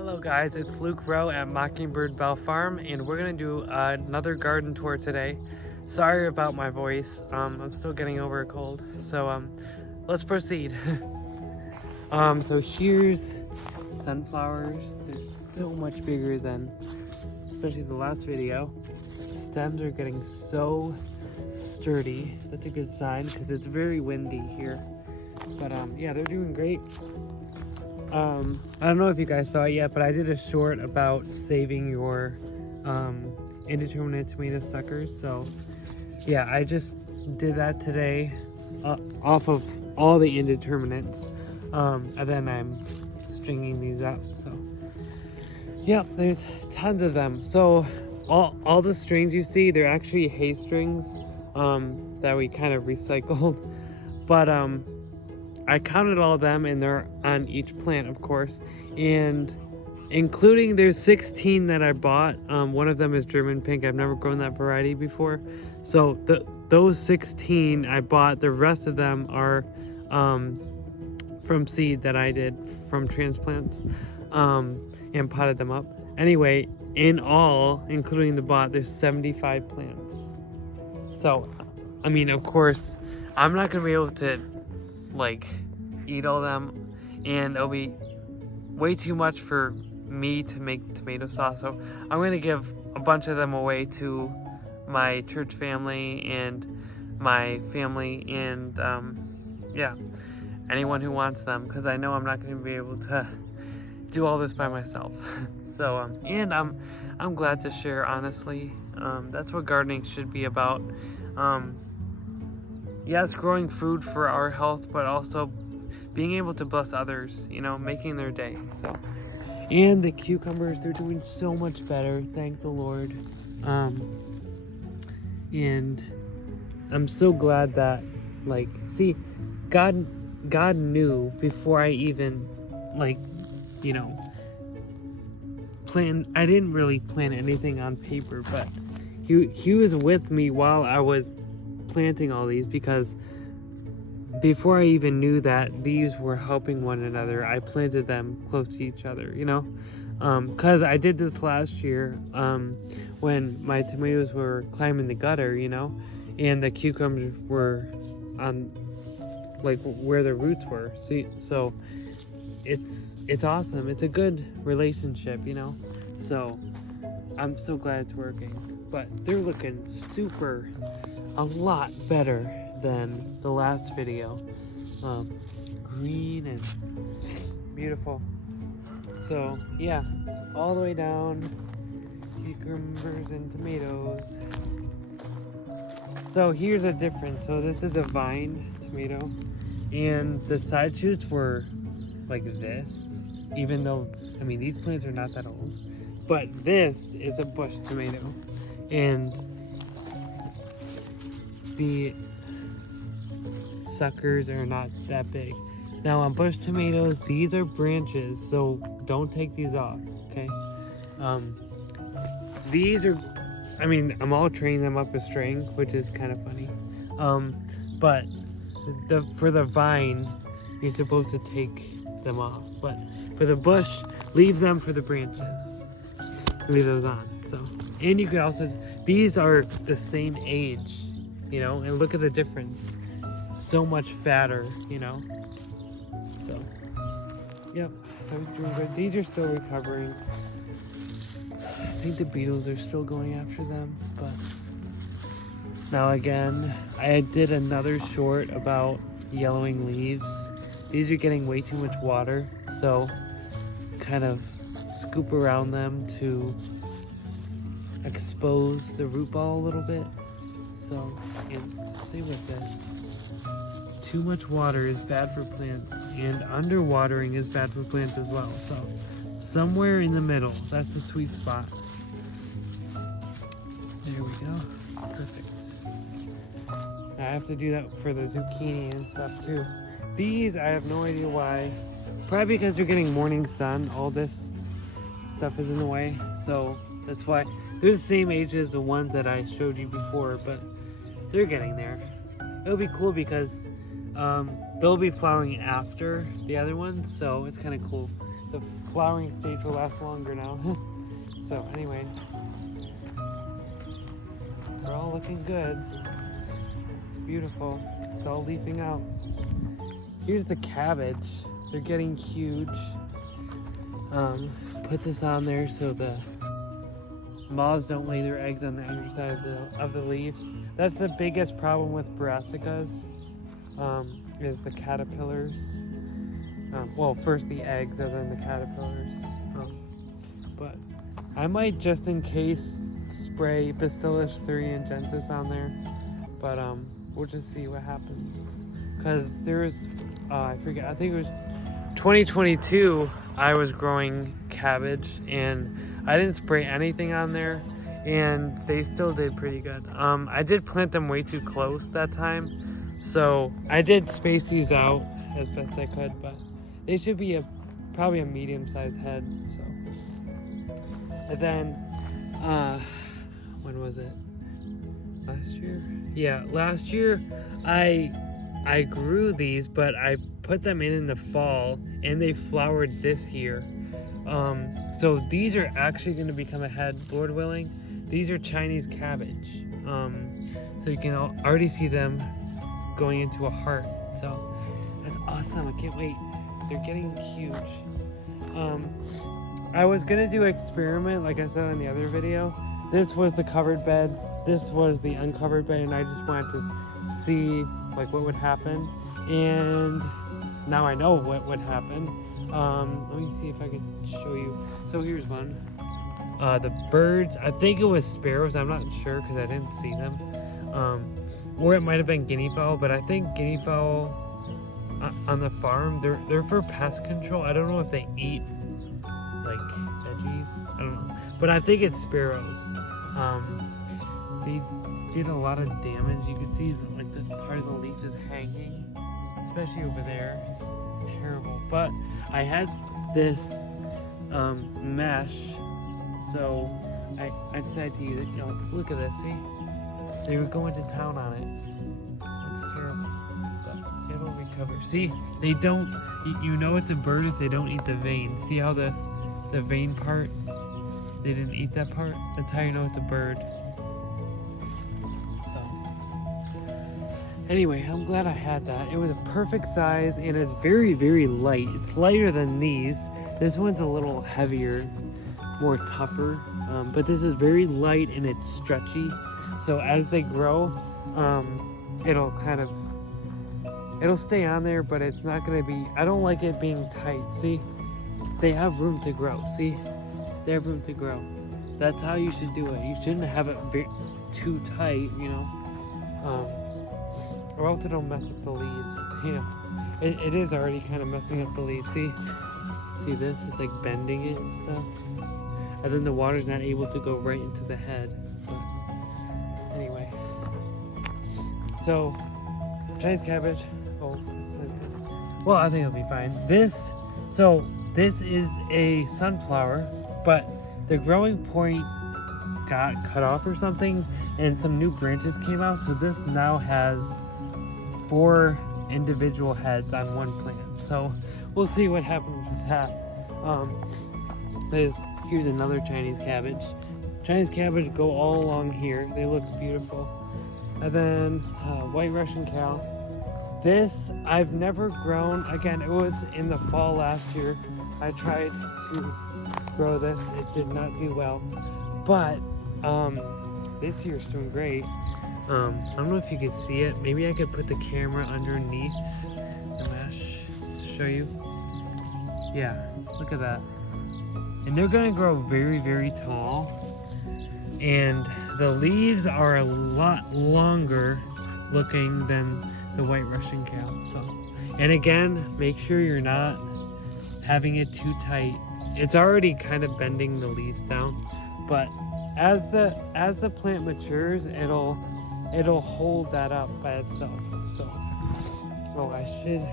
Hello guys, it's Luke Rowe at Mockingbird Bell Farm, and we're gonna do another garden tour today. Sorry about my voice, I'm still getting over a cold, so let's proceed. So here's sunflowers. They're so much bigger than, especially the last video. Stems are getting so sturdy. That's a good sign because it's very windy here. But yeah, they're doing great. I don't know if you guys saw it yet, but I did a short about saving your indeterminate tomato suckers. So yeah, I just did that today off of all the indeterminates. And then I'm stringing these up. So yeah, there's tons of them. So all the strings you see, they're actually hay strings that we kind of recycled. But I counted all of them, and they're on each plant, of course, and including there's 16 that I bought. One of them is German pink. I've never grown that variety before, so those 16 I bought. The rest of them are from seed that I did from transplants, and potted them up. Anyway, in all, including the bot, there's 75 plants. So, I mean, of course, I'm not gonna be able to like eat all them, and it'll be way too much for me to make tomato sauce, so I'm gonna give a bunch of them away to my church family and my family, and yeah, anyone who wants them, because I know I'm not going to be able to do all this by myself. So and I'm glad to share, honestly. That's what gardening should be about. Yes, growing food for our health, but also being able to bless others, you know, making their day. So, and the cucumbers, they're doing so much better, thank the Lord. And I'm so glad that, like, see, God knew before I even, like, you know, I didn't really plan anything on paper, but he was with me while I was planting all these, because before I even knew that these were helping one another, I planted them close to each other, you know, because I did this last year when my tomatoes were climbing the gutter, you know, and the cucumbers were on like where the roots were. See, so it's awesome. It's a good relationship, you know, so I'm so glad it's working. But they're looking a lot better than the last video. Green and beautiful. So yeah, all the way down, cucumbers and tomatoes. So here's a difference. So this is a vine tomato, and the side shoots were like this, even though, I mean, these plants are not that old, but this is a bush tomato, and the suckers are not that big. Now on bush tomatoes, these are branches, so don't take these off, okay? These are, I mean, I'm all training them up a string, which is kind of funny. But for the vine, you're supposed to take them off. But for the bush, leave them for the branches. Leave those on. So, and you could also, these are the same age, you know, and look at the difference. So much fatter, you know. So, yep, I was doing good. These are still recovering. I think the beetles are still going after them, but now again, I did another short about yellowing leaves. These are getting way too much water, so kind of scoop around them to expose the root ball a little bit. So, and same with this. Too much water is bad for plants, and underwatering is bad for plants as well. So, somewhere in the middle, that's the sweet spot. There we go. Perfect. I have to do that for the zucchini and stuff too. These, I have no idea why. Probably because they're getting morning sun. All this stuff is in the way. So that's why. They're the same age as the ones that I showed you before, but they're getting there. It'll be cool because they'll be flowering after the other ones, so it's kind of cool. The flowering stage will last longer now. So anyway, they're all looking good. Beautiful. It's all leafing out. Here's the cabbage. They're getting huge. Put this on there so the moths don't lay their eggs on the underside of the leaves. That's the biggest problem with brassicas, is the caterpillars. Well, first the eggs and then the caterpillars. But I might, just in case, spray Bacillus thuringiensis on there. But we'll just see what happens. Because there's, I forget, I think it was 2022, I was growing cabbage and I didn't spray anything on there and they still did pretty good. I did plant them way too close that time, so I did space these out as best I could, but they should be probably a medium-sized head. So, and then when was it? Last year? Yeah, last year I grew these, but I put them in the fall and they flowered this year. So these are actually going to become a head, Lord willing. These are Chinese cabbage. So you can already see them going into a heart. So that's awesome. I can't wait. They're getting huge. I was going to do an experiment, like I said in the other video. This was the covered bed. This was the uncovered bed, and I just wanted to see like what would happen. And now I know what would happen. Let me see if I can show you. So here's one. The birds, I think it was sparrows. I'm not sure because I didn't see them. Or it might have been guinea fowl, but I think guinea fowl on the farm, they're for pest control. I don't know if they eat like veggies. I don't know. But I think it's sparrows. They did a lot of damage. You can see that, like, the part of the leaf is hanging, especially over there. It's terrible. But I had this mesh, so I decided to use it. You know, look at this. See, they were going to town on it. Looks terrible, but it'll recover. See, they don't. You know it's a bird if they don't eat the vein. See how the vein part? They didn't eat that part. That's how you know it's a bird. Anyway, I'm glad I had that. It was a perfect size and it's very, very light. It's lighter than these. This one's a little heavier, more tougher, but this is very light and it's stretchy. So as they grow, it'll stay on there, but it's not gonna be, I don't like it being tight. See, they have room to grow. See, they have room to grow. That's how you should do it. You shouldn't have it too tight, you know. Or else it'll mess up the leaves. You know, it is already kind of messing up the leaves. See this? It's like bending it and stuff. And then the water's not able to go right into the head. But anyway, so Chinese cabbage. Oh, well, I think it'll be fine. This is a sunflower, but the growing point got cut off or something, and some new branches came out. So this now has 4 individual heads on one plant. So we'll see what happens with that. Here's another Chinese cabbage. Chinese cabbage go all along here. They look beautiful. And then white Russian cow. This I've never grown. Again, it was in the fall last year. I tried to grow this. It did not do well. But this year's doing great. I don't know if you could see it. Maybe I could put the camera underneath the mesh to show you. Yeah, look at that. And they're gonna grow very, very tall. And the leaves are a lot longer looking than the white Russian cow. So, and again, make sure you're not having it too tight. It's already kind of bending the leaves down, but as the plant matures, it'll hold that up by itself. So, oh, I should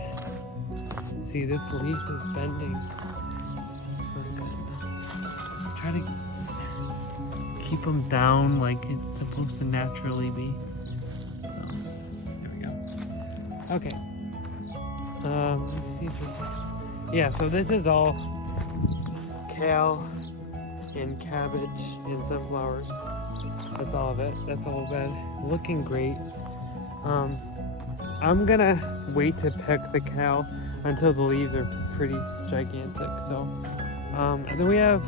see, this leaf is bending. That's not good. Try to keep them down like it's supposed to naturally be. So, there we go. Okay, Let's see if this, yeah, so this is all kale and cabbage and sunflowers. That's all of it. That's the whole bed. Looking great. I'm gonna wait to pick the kale until the leaves are pretty gigantic. So, and then we have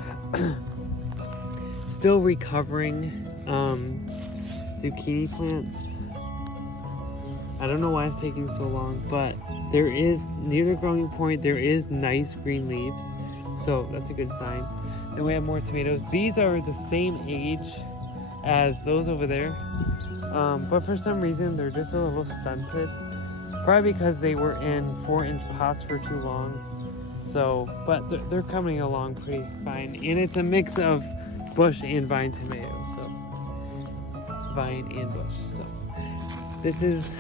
still recovering zucchini plants. I don't know why it's taking so long, but there is, near the growing point, there is nice green leaves. So that's a good sign. Then we have more tomatoes. These are the same age as those over there. But for some reason, they're just a little stunted. Probably because they were in 4-inch pots for too long. So, but they're coming along pretty fine. And it's a mix of bush and vine tomatoes. So, vine and bush. So, this is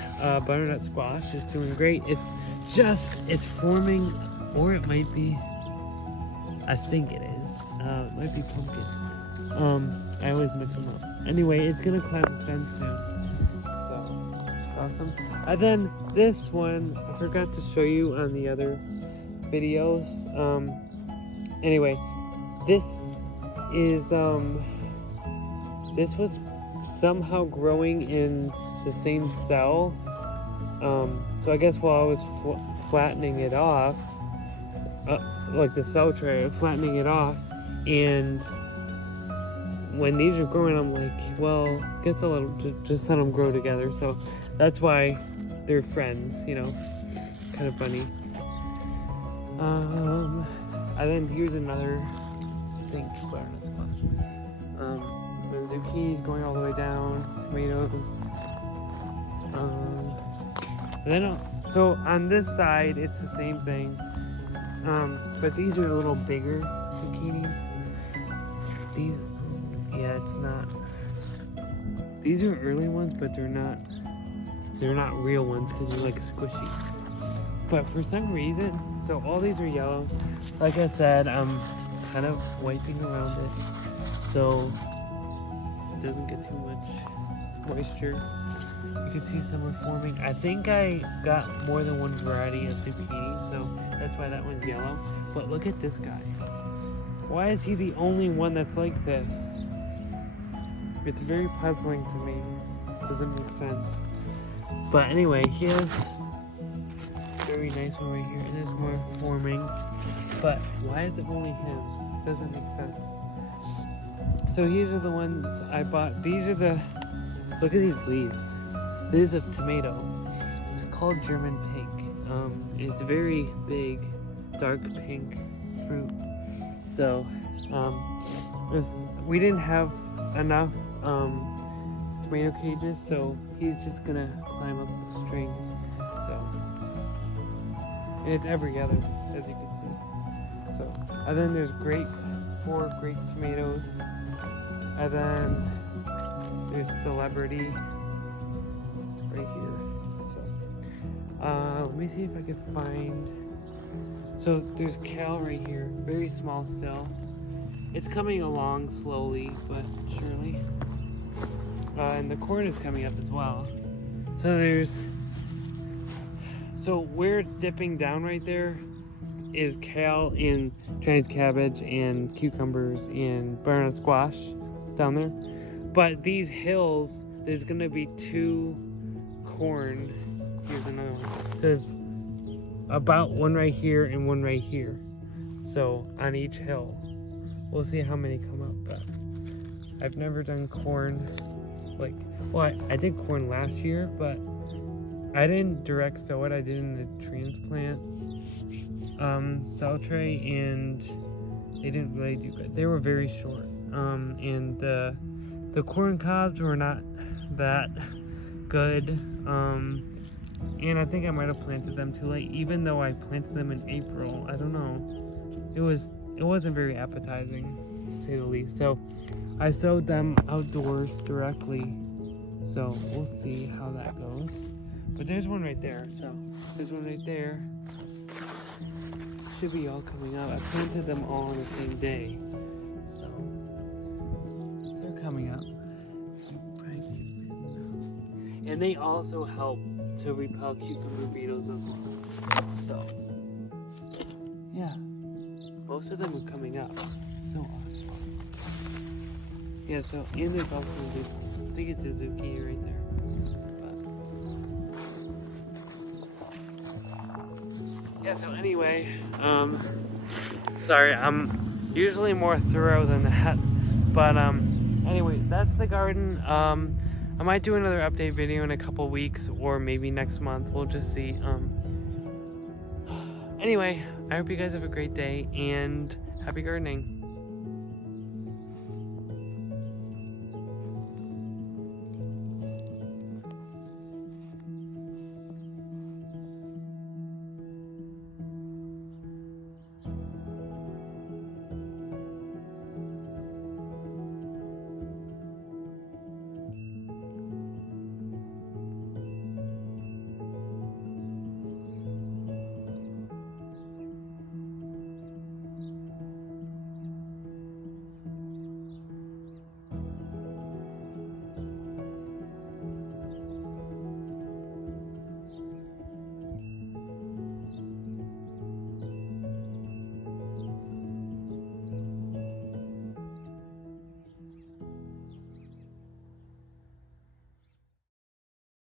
butternut squash. It's doing great. It's forming, or it might be, I think it is. It might be pumpkin. I always mix them up. Anyway, it's gonna climb the fence soon. So, it's awesome. And then this one, I forgot to show you on the other videos. Anyway, this is, this was somehow growing in the same cell. So I guess while I was flattening it off, like the cell tray, flattening it off, and when these are growing, I'm like, well, I guess I'll just let them grow together. So that's why they're friends, you know, kind of funny. And then here's another thing, butternut squash. The zucchini's going all the way down, tomatoes. And then, so on this side, it's the same thing. But these are a little bigger zucchinis. These, yeah, it's not. These are early ones, but they're not real ones because they're like squishy. But for some reason, so all these are yellow. Like I said, I'm kind of wiping around it so it doesn't get too much moisture. You can see some are forming. I think I got more than one variety of zucchini, so that's why that one's yellow. But look at this guy. Why is he the only one that's like this? It's very puzzling to me. It doesn't make sense. But anyway, here's a very nice one right here. And there's more forming. But why is it only him? It doesn't make sense. So these are the ones I bought. These are the, look at these leaves. This is a tomato. It's called German pink. It's very big, dark pink fruit. So, we didn't have enough tomato cages, so he's just gonna climb up the string. So, and it's every other, as you can see. So, and then there's 4 grape tomatoes, and then there's Celebrity right here. So, let me see if I can find. So there's kale right here, very small still. It's coming along slowly but surely. And the corn is coming up as well. So where it's dipping down right there is kale and Chinese cabbage and cucumbers and butternut squash down there. But these hills, there's gonna be 2 corn. Here's another one. There's about one right here and one right here. So on each hill. We'll see how many come up, but I've never done corn. Like, well, I did corn last year, but I didn't direct sow it. I did in the transplant cell tray, and they didn't really do good. They were very short. And the corn cobs were not that good. And I think I might have planted them too late, even though I planted them in April. I don't know. It wasn't very appetizing, to say the least. So I sowed them outdoors directly. So we'll see how that goes. But there's one right there. So there's one right there. Should be all coming up. I planted them all on the same day. So they're coming up. And they also help to repel cucumber beetles as well. So, yeah, most of them are coming up. So awesome. Yeah, so, and there's also a I think it's a zucchini right there. But, yeah, so anyway, sorry, I'm usually more thorough than that. But, anyway, that's the garden. I might do another update video in a couple weeks or maybe next month. We'll just see. Anyway, I hope you guys have a great day and happy gardening.